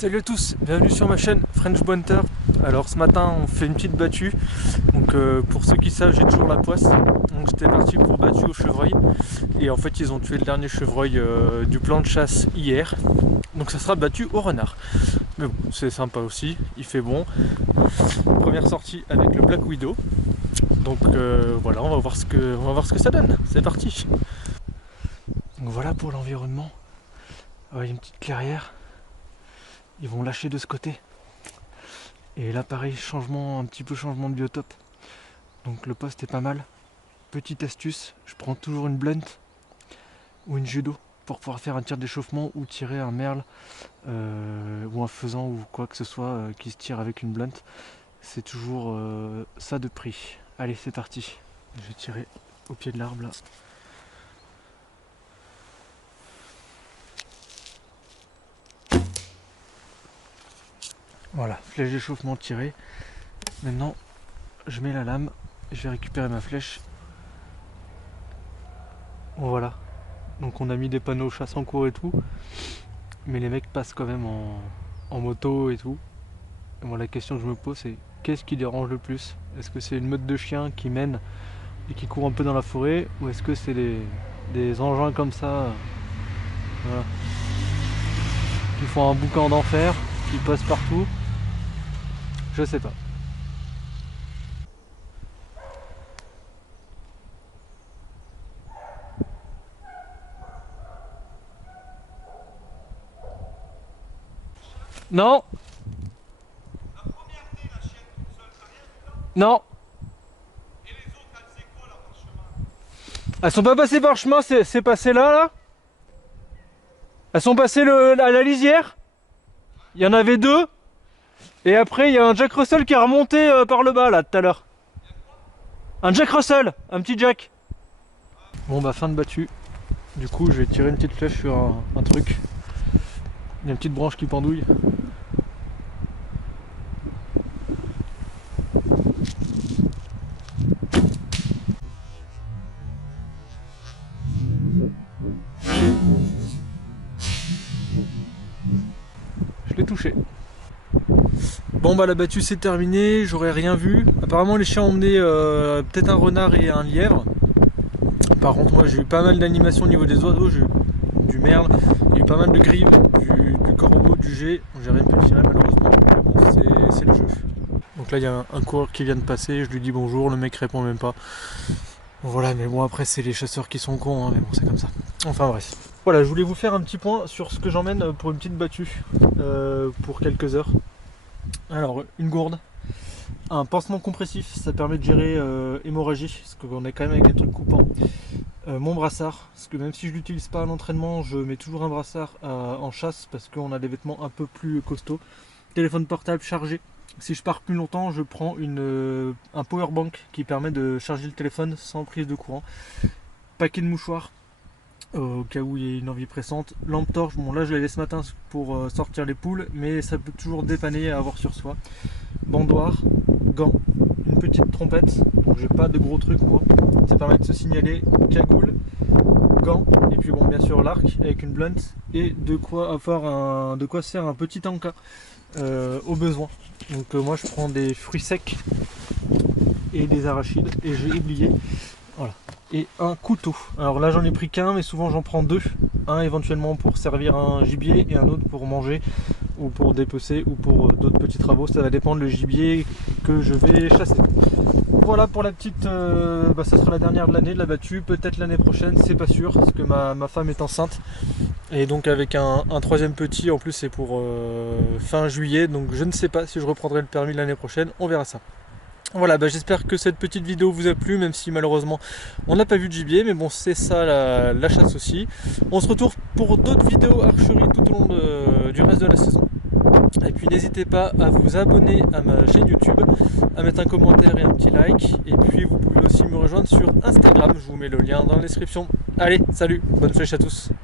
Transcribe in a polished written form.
Salut à tous, bienvenue sur ma chaîne French Bunter. Alors ce matin on fait une petite battue. Donc pour ceux qui savent, j'ai toujours la poisse. Donc j'étais parti pour battue au chevreuil. Et en fait ils ont tué le dernier chevreuil du plan de chasse hier. Donc ça sera battu au renard. Mais bon, c'est sympa aussi, il fait bon. Première sortie avec le Black Widow. Donc voilà, on va voir ce que ça donne. C'est parti. Donc voilà pour l'environnement. Il y a une petite clairière. Ils vont lâcher de ce côté. Et là pareil, un petit peu changement de biotope. Donc le poste est pas mal. Petite astuce, je prends toujours une blunt ou une judo pour pouvoir faire un tir d'échauffement ou tirer un merle ou un faisan ou quoi que ce soit qui se tire avec une blunt. C'est toujours ça de prix. Allez, c'est parti. Je vais tirer au pied de l'arbre là. Voilà, flèche d'échauffement tirée. Maintenant, je mets la lame, je vais récupérer ma flèche. Voilà. Donc on a mis des panneaux chasse en cours et tout. Mais les mecs passent quand même en moto et tout. Et moi la question que je me pose c'est qu'est-ce qui dérange le plus? Est-ce que c'est une meute de chiens qui mène et qui court un peu dans la forêt? Ou est-ce que c'est des engins comme ça voilà, qui font un boucan d'enfer, qui passent partout? Je sais pas. Non. La première née, la chienne toute seule, t'as rien vu là? Non. Et les autres, elles faisaient quoi là par chemin? Elles sont pas passées par le chemin, c'est passé là. Elles sont passées à la lisière. Il y en avait deux. Et après il y a un Jack Russell qui est remonté par le bas là tout à l'heure. Un Jack Russell, un petit Jack. Bon bah fin de battue. Du coup je vais tirer une petite flèche sur un truc. Il y a une petite branche qui pendouille. Je l'ai touché. Bon bah la battue c'est terminé, j'aurais rien vu. Apparemment les chiens ont emmené peut-être un renard et un lièvre. Par contre moi j'ai eu pas mal d'animations au niveau des oiseaux, j'ai eu du merle, il y a eu pas mal de grives, du corbeau, du jet. J'ai rien pu tirer malheureusement, mais bon c'est le jeu. Donc là il y a un coureur qui vient de passer, je lui dis bonjour, le mec répond même pas. Voilà, mais bon après c'est les chasseurs qui sont cons, hein, mais bon c'est comme ça. Enfin bref. Voilà, je voulais vous faire un petit point sur ce que j'emmène pour une petite battue pour quelques heures. Alors, une gourde, un pansement compressif, ça permet de gérer hémorragie, parce qu'on est quand même avec des trucs coupants. Mon brassard, parce que même si je l'utilise pas à l'entraînement, je mets toujours un brassard en chasse, parce qu'on a des vêtements un peu plus costauds. Téléphone portable chargé. Si je pars plus longtemps, je prends un power bank qui permet de charger le téléphone sans prise de courant. Paquet de mouchoirs. Au cas où il y a une envie pressante. Lampe torche, bon là je l'ai laissé ce matin pour sortir les poules, mais ça peut toujours dépanner à avoir sur soi. Bandoir, gants, une petite trompette, donc j'ai pas de gros trucs moi, ça permet de se signaler, cagoule, gants, et puis bon bien sûr l'arc avec une blunt, et de quoi se faire un petit encas au besoin. Donc moi je prends des fruits secs et des arachides, et j'ai oublié. Voilà. Et un couteau. Alors là j'en ai pris qu'un, mais souvent j'en prends deux. Un éventuellement pour servir un gibier et un autre pour manger ou pour dépecer ou pour d'autres petits travaux. Ça va dépendre le gibier que je vais chasser. Voilà pour la petite... ça sera la dernière de l'année de la battue. Peut-être l'année prochaine, c'est pas sûr, parce que ma femme est enceinte. Et donc avec un troisième petit, en plus c'est pour fin juillet. Donc je ne sais pas si je reprendrai le permis l'année prochaine. On verra ça. Voilà, j'espère que cette petite vidéo vous a plu, même si malheureusement on n'a pas vu de gibier, mais bon c'est ça la chasse aussi. On se retrouve pour d'autres vidéos archerie tout au long du reste de la saison. Et puis n'hésitez pas à vous abonner à ma chaîne YouTube, à mettre un commentaire et un petit like. Et puis vous pouvez aussi me rejoindre sur Instagram, je vous mets le lien dans la description. Allez, salut, bonne flèche à tous.